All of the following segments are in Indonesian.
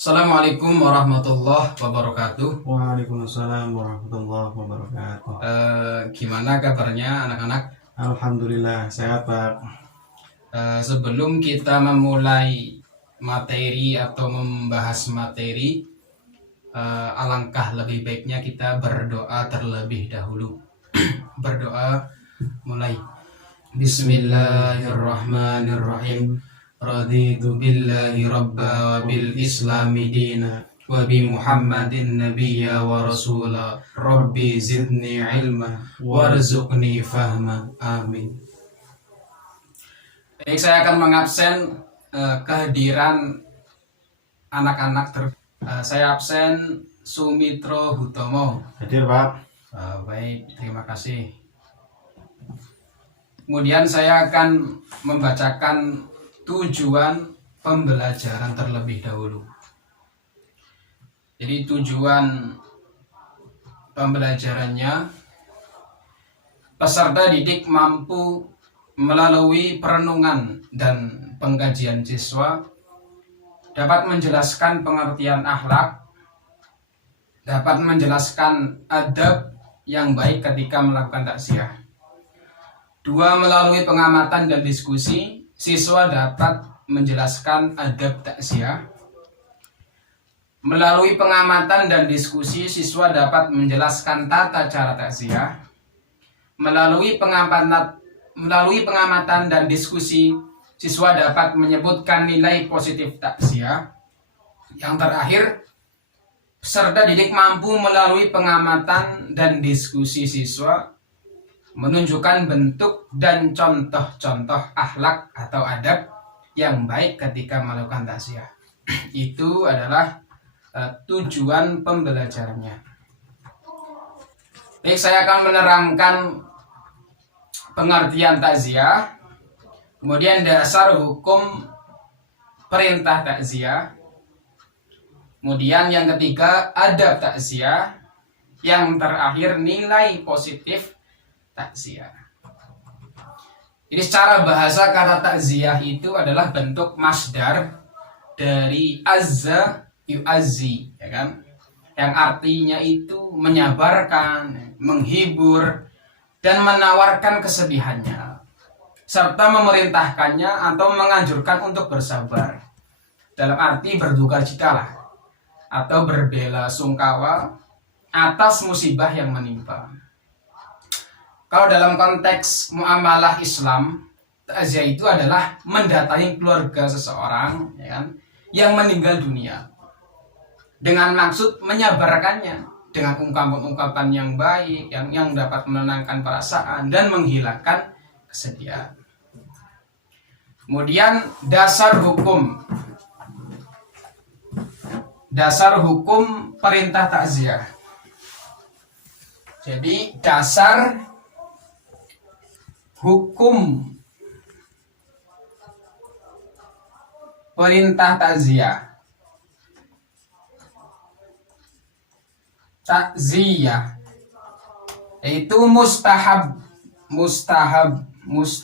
Assalamualaikum warahmatullahi wabarakatuh. Waalaikumsalam warahmatullahi wabarakatuh. Gimana kabarnya anak-anak? Alhamdulillah sehat Pak. Sebelum kita memulai materi atau membahas materi, alangkah lebih baiknya kita berdoa terlebih dahulu. Berdoa mulai. Bismillahirrahmanirrahim. Raditu billahi rabba wa bil islami dina wa bi Muhammadin nabiyya wa rasula. Rabbi zidni ilma warzuqni fahma. Amin. Baik, saya akan mengabsen kehadiran anak-anak saya absen Sumitro Hutomo. Hadir Pak. Baik, terima kasih. Kemudian saya akan membacakan tujuan pembelajaran terlebih dahulu. Jadi tujuan pembelajarannya, peserta didik mampu melalui perenungan dan pengkajian siswa dapat menjelaskan pengertian akhlak, dapat menjelaskan adab yang baik ketika melakukan takziah. 2. Melalui pengamatan dan diskusi, siswa dapat menjelaskan adab takziah. Melalui pengamatan dan diskusi, siswa dapat menjelaskan tata cara takziah. Melalui pengamatan dan diskusi, siswa dapat menyebutkan nilai positif takziah. Yang terakhir, peserta didik mampu melalui pengamatan dan diskusi siswa menunjukkan bentuk dan contoh-contoh akhlak atau adab yang baik ketika melakukan takziah. Itu adalah tujuan pembelajarannya. Baik, saya akan menerangkan pengertian takziah, kemudian dasar hukum perintah takziah, kemudian yang ketiga adab takziah, yang terakhir nilai positif takziah. Jadi secara bahasa kata takziah itu adalah bentuk masdar dari azza yu'azzi, ya kan? Yang artinya itu menyabarkan, menghibur, dan menawarkan kesedihannya, serta memerintahkannya atau menganjurkan untuk bersabar. Dalam arti berduka citalah atau berbela sungkawa atas musibah yang menimpa. Kalau dalam konteks muamalah Islam, takziah itu adalah mendatangi keluarga seseorang, ya kan, yang meninggal dunia, dengan maksud menyabarkannya dengan ungkapan-ungkapan yang baik, yang dapat menenangkan perasaan dan menghilangkan kesedihan. Kemudian dasar hukum perintah takziah. Jadi dasar hukum perintah takziah. Takziah yaitu mustahab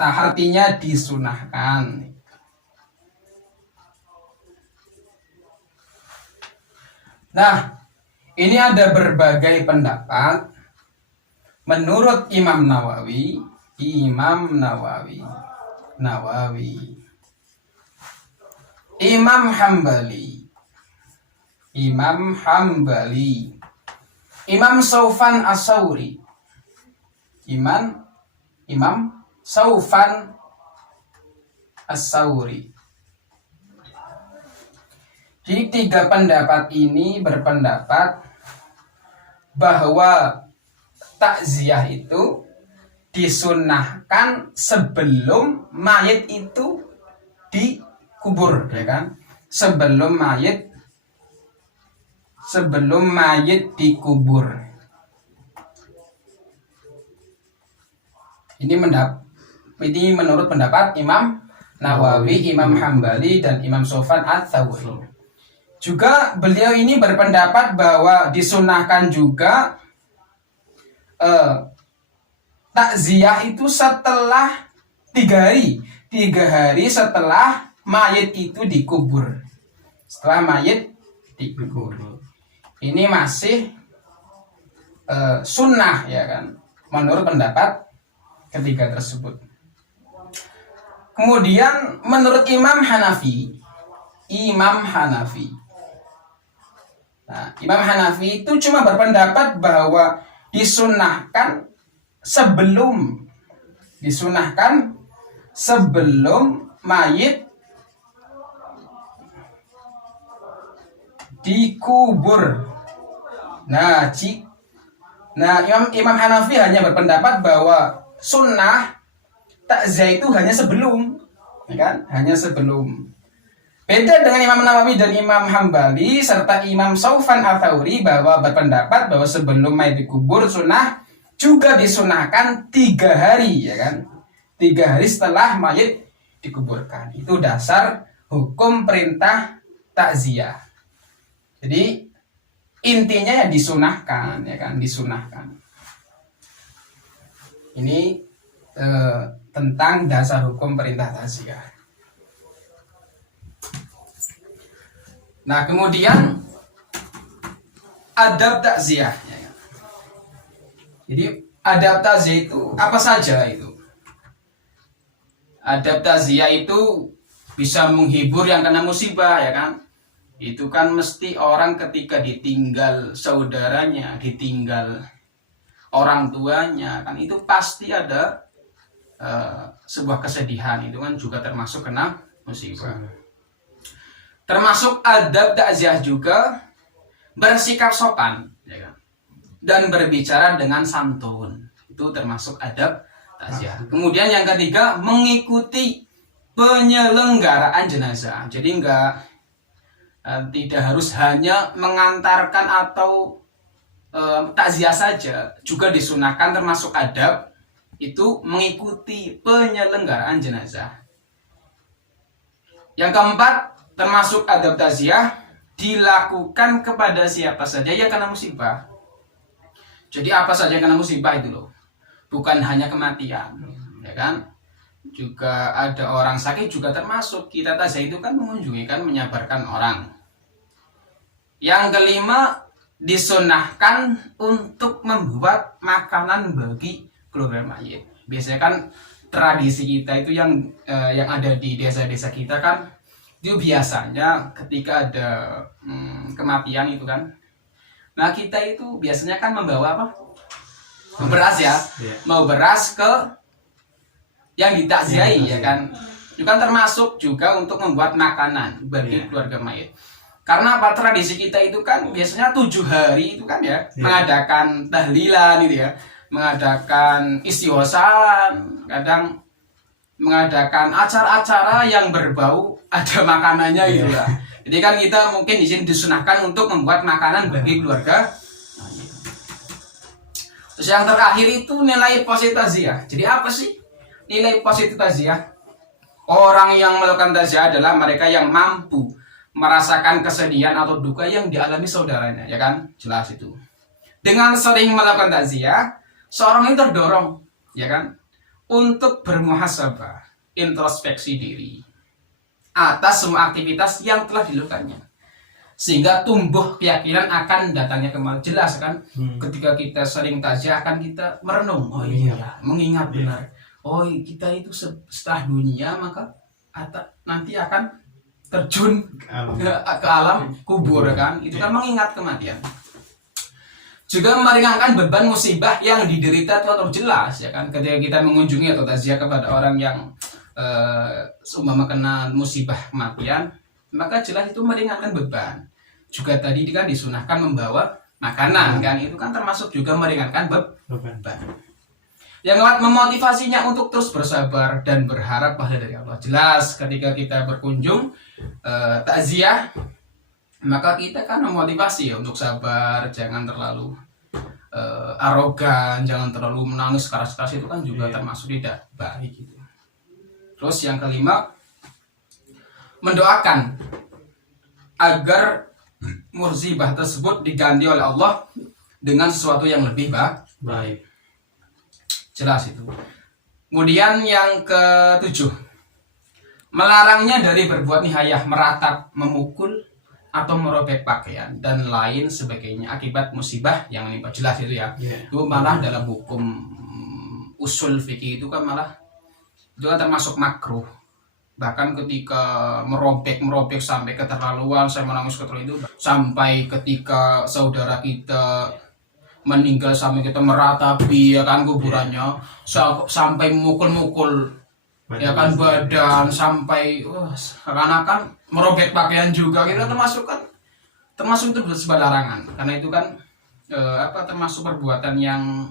artinya disunahkan. Nah, ini ada berbagai pendapat menurut Imam Nawawi, Imam Hambali, Imam Saufan As-Sauri, Imam Saufan As-Sauri. Jadi 3 pendapat ini berpendapat bahwa takziah itu disunahkan sebelum mayit itu dikubur, ya kan? Sebelum mayit dikubur. Ini menurut pendapat Imam Nawawi, Imam Hambali, dan Imam Sofan Ats-Tsauri. Juga beliau ini berpendapat bahwa disunahkan juga takziah itu setelah 3 hari setelah mayit itu dikubur. Setelah mayit dikubur. Ini masih sunnah ya kan, menurut pendapat ketiga tersebut. Kemudian menurut Imam Hanafi, nah, Imam Hanafi itu cuma berpendapat bahwa disunahkan sebelum mayit dikubur. Nah, Imam Hanafi hanya berpendapat bahwa sunnah takziah itu hanya sebelum, ya kan? Hanya sebelum. Beda dengan Imam Nawawi dan Imam Hambali serta Imam Saufan Ats-Tsauri bahwa berpendapat bahwa sebelum mayit dikubur sunnah juga disunahkan 3 hari, ya kan? 3 hari setelah mayit dikuburkan. Itu dasar hukum perintah takziah. Jadi intinya ya disunahkan, ya kan? Disunahkan. Ini tentang dasar hukum perintah takziah. Nah, kemudian adab takziah. Jadi adab takziah itu apa saja itu? Adab takziah itu bisa menghibur yang kena musibah, ya kan? Itu kan mesti orang ketika ditinggal saudaranya, ditinggal orang tuanya, kan itu pasti ada sebuah kesedihan. Itu kan juga termasuk kena musibah. Termasuk adab takziah juga bersikap sopan, ya kan? Dan berbicara dengan santun. Itu termasuk adab takziah. Kemudian yang ketiga, mengikuti penyelenggaraan jenazah. Jadi tidak harus hanya mengantarkan atau takziah saja, juga disunahkan termasuk adab itu mengikuti penyelenggaraan jenazah. Yang keempat, termasuk adab takziah dilakukan kepada siapa saja yang kena musibah. Jadi apa saja yang kena musibah itu loh, bukan hanya kematian, ya kan? Juga ada orang sakit juga termasuk. Kita takziah itu kan mengunjungi, kan menyabarkan orang. Yang kelima, disunahkan untuk membuat makanan bagi keluarga mayit. Biasanya kan tradisi kita itu yang ada di desa-desa kita kan, itu biasanya ketika ada kematian itu kan, nah kita itu biasanya kan membawa apa? Beras ya, mau beras ke yang ditakziahi, ya kan? Itu kan termasuk juga untuk membuat makanan bagi keluarga mayit. Karena apa, tradisi kita itu kan biasanya 7 hari itu kan ya, mengadakan tahlilan itu ya, mengadakan istighosan, kadang mengadakan acara-acara yang berbau ada makanannya gitu lah. Jadi kan kita mungkin di sini disunahkan untuk membuat makanan bagi keluarga. Terus yang terakhir itu nilai positif takziah. Jadi apa sih nilai positif takziah? Orang yang melakukan takziah adalah mereka yang mampu merasakan kesedihan atau duka yang dialami saudaranya, ya kan? Jelas itu. Dengan sering melakukan takziah, seorang itu terdorong, ya kan, untuk bermuhasabah, introspeksi diri atas semua aktivitas yang telah dilakukannya, sehingga tumbuh keyakinan akan datangnya kembali. Jelas kan, ketika kita sering takziah akan kita merenung, oh iya, mengingat benar, oh kita itu setelah dunia maka nanti akan terjun ke alam kubur, kan? Itu kan mengingat kematian. Juga meringankan beban musibah yang diderita atau jelas, ya kan? Ketika kita mengunjungi atau takziah kepada orang yang seumpama kena musibah kematian, maka jelas itu meringankan beban. Juga tadi kan disunahkan membawa makanan, kan? Itu kan termasuk juga meringankan beban. Yang memotivasinya untuk terus bersabar dan berharap pahala dari Allah. Jelas ketika kita berkunjung takziah, maka kita kan memotivasi ya untuk sabar, jangan terlalu arogan, jangan terlalu menangis keras-keras, itu kan juga termasuk tidak baik gitu. Terus yang kelima, mendoakan agar musibah tersebut diganti oleh Allah dengan sesuatu yang lebih baik. Jelas itu. Kemudian yang ke-7, melarangnya dari berbuat nihayah, meratap, memukul, atau merobek pakaian dan lain sebagainya akibat musibah yang menimpa, jelas itu ya. Itu malah dalam hukum usul fikih itu kan malah itu kan termasuk makruh. Bahkan ketika merobek sampai keterlaluan, saya menangis keterlaluan itu sampai ketika saudara kita meninggal sampai kita meratapi ya kan kuburannya, sampai mukul-mukul ya kan badan, sampai seakan-akan merobek pakaian juga, kita termasuk itu sebuah larangan, karena itu kan termasuk perbuatan yang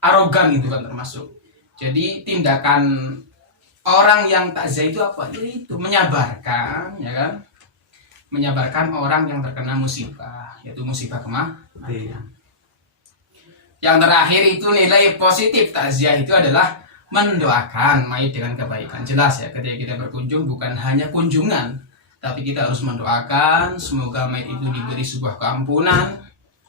arogan itu kan termasuk. Jadi tindakan orang yang takziah itu apa? Itu menyabarkan, ya kan? Menyabarkan orang yang terkena musibah, yaitu musibah kematian. Yang terakhir itu nilai positif takziah itu adalah mendoakan mayit dengan kebaikan. Jelas ya, ketika kita berkunjung bukan hanya kunjungan, tapi kita harus mendoakan semoga mayit itu diberi sebuah keampunan,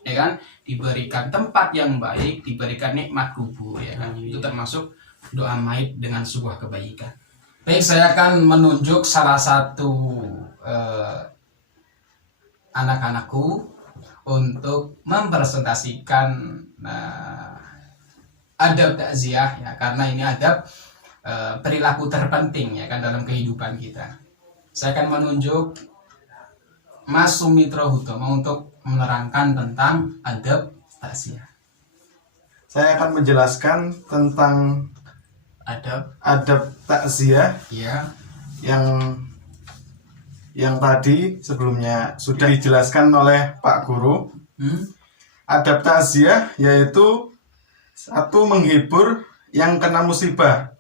ya kan? Diberikan tempat yang baik, diberikan nikmat kubur, ya kan? Itu termasuk doa mayit dengan sebuah kebaikan. Baik, saya akan menunjuk salah satu anak-anakku untuk mempresentasikan adab takziah, ya, karena ini adab perilaku terpenting ya kan dalam kehidupan kita. Saya akan menunjuk Mas Sumitro Hutomo untuk menerangkan tentang adab takziah. Saya akan menjelaskan tentang adab takziah Ya. yang tadi sebelumnya sudah dijelaskan oleh Pak Guru. Adab takziah yaitu satu, menghibur yang kena musibah.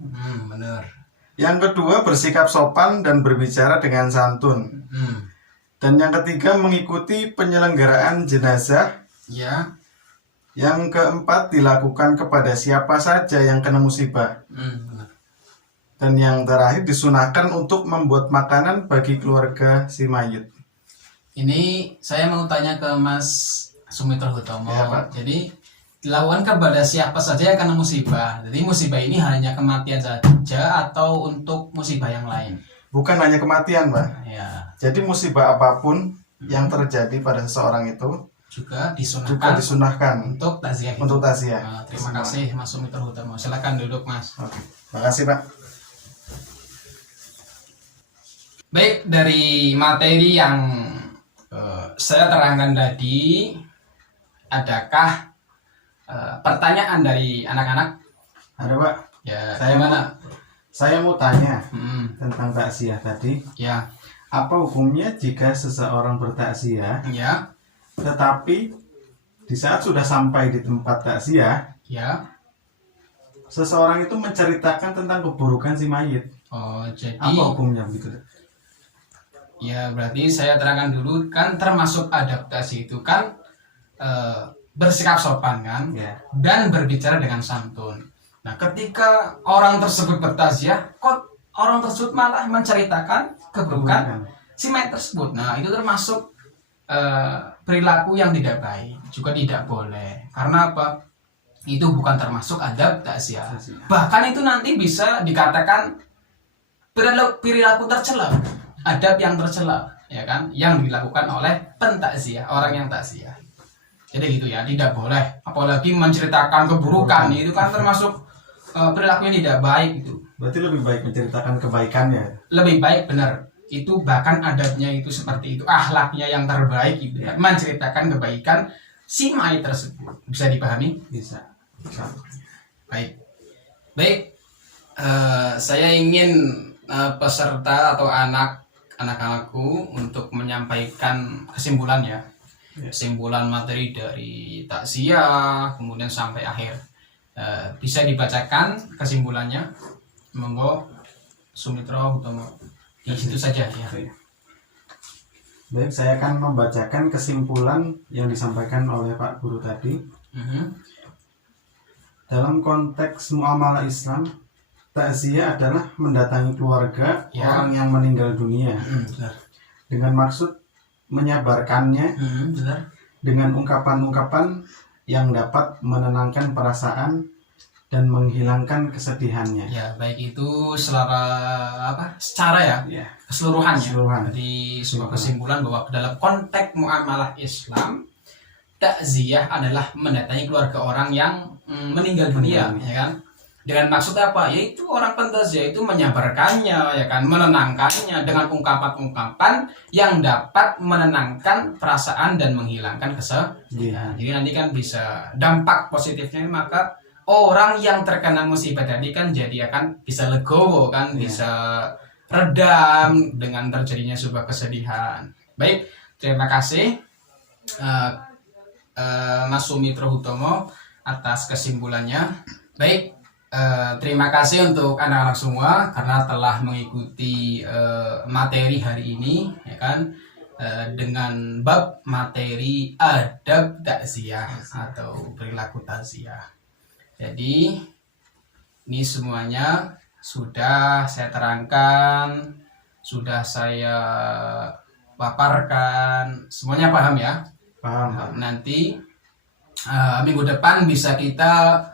Benar. Yang kedua, bersikap sopan dan berbicara dengan santun. Dan yang ketiga, mengikuti penyelenggaraan jenazah. Ya. Yang keempat, dilakukan kepada siapa saja yang kena musibah. Benar. Dan yang terakhir, disunahkan untuk membuat makanan bagi keluarga si mayit. Ini saya mau tanya ke Mas Sumitro Hutomo. Ya, Pak. Jadi dilakukan kepada siapa saja yang kena musibah. Jadi musibah ini hanya kematian saja atau untuk musibah yang lain? Bukan hanya kematian, Pak. Ya. Jadi musibah apapun yang terjadi pada seseorang itu Juga juga disunahkan disunahkan untuk takziah. untuk takziah. Terima kasih Mas Sumitro Hutomo. Silakan duduk, Mas. Oke. Makasih, Pak. Baik, dari materi yang saya terangkan tadi, adakah pertanyaan dari anak-anak? Ada, Pak. Ya, Saya mau tanya Hmm, tentang takziah tadi. ya, Apa hukumnya jika seseorang bertakziah ya, tetapi di saat sudah sampai di tempat takziah, ya. seseorang itu menceritakan tentang keburukan si mayit? Oh, jadi Apa hukumnya begitu? ya berarti saya terangkan dulu kan termasuk adaptasi itu kan bersikap sopan kan, Ya. dan berbicara dengan santun. Nah, ketika orang tersebut bertakziah, kok orang tersebut malah menceritakan keburukan si mayat tersebut. Nah, itu termasuk perilaku yang tidak baik, juga tidak boleh. Karena apa? Itu bukan termasuk adab takziah. Bahkan itu nanti bisa dikatakan perilaku tercela, adab yang tercela, ya kan, yang dilakukan oleh pentakziah, orang yang takziah. Jadi gitu ya, tidak boleh. Apalagi menceritakan keburukan, itu kan termasuk perilaku yang tidak baik itu. Berarti lebih baik menceritakan kebaikannya. Lebih baik, benar. Itu bahkan adabnya itu seperti itu, akhlaknya yang terbaik itu ya. Menceritakan kebaikan si mayit tersebut. Bisa dipahami? Bisa. Baik. Saya ingin peserta atau anak-anakku untuk menyampaikan kesimpulan ya. Kesimpulan materi dari takziah kemudian sampai akhir. Bisa dibacakan kesimpulannya, monggo Sumitro Hutomo. Di situ saja ya. Baik, saya akan membacakan kesimpulan yang disampaikan oleh Pak Guru tadi. Dalam konteks muamalah Islam, takziah adalah mendatangi keluarga orang yang meninggal dunia dengan maksud menyabarkannya dengan ungkapan-ungkapan yang dapat menenangkan perasaan dan menghilangkan kesedihannya. Ya, baik itu secara ya, Ya, keseluruhan ya. keseluruhan. Jadi sebuah kesimpulan bahwa dalam konteks muamalah Islam, takziah adalah mendatangi keluarga orang yang meninggal dunia, ya kan? Dengan maksud apa? Yaitu orang pentakziah itu menyabarkannya, ya kan, menenangkannya dengan ungkapan-ungkapan yang dapat menenangkan perasaan dan menghilangkan kesedihan. Jadi nanti kan bisa dampak positifnya, maka orang yang terkena musibah tadi kan jadi akan bisa legowo kan, bisa redam dengan terjadinya sebuah kesedihan. Baik, terima kasih Mas Sumitro Hutomo atas kesimpulannya. Baik, terima kasih untuk anak-anak semua karena telah mengikuti materi hari ini, ya kan, dengan bab materi adab takziah atau perilaku takziah. Jadi ini semuanya sudah saya terangkan, sudah saya paparkan, semuanya paham ya? Paham. Nanti minggu depan bisa kita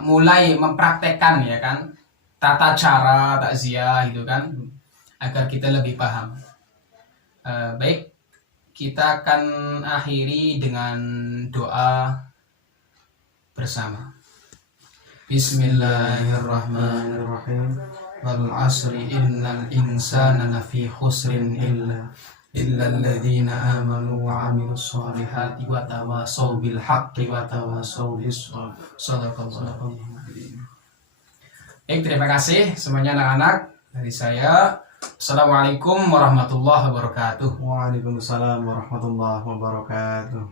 mulai mempraktekkan, ya kan, tata cara takziah gitu kan, agar kita lebih paham. Baik, kita akan akhiri dengan doa bersama. Bismillahirrahmanirrahim. Wal asri innal insana lafi khusrin illa alladzina amanu wa amilus solihati wa tawasaw bil haqqi wa tawasaw bis sabr. Shadaqallahu. Baik, terima kasih semuanya anak-anak dari saya. Assalamualaikum warahmatullahi wabarakatuh. Waalaikumsalam warahmatullahi wabarakatuh.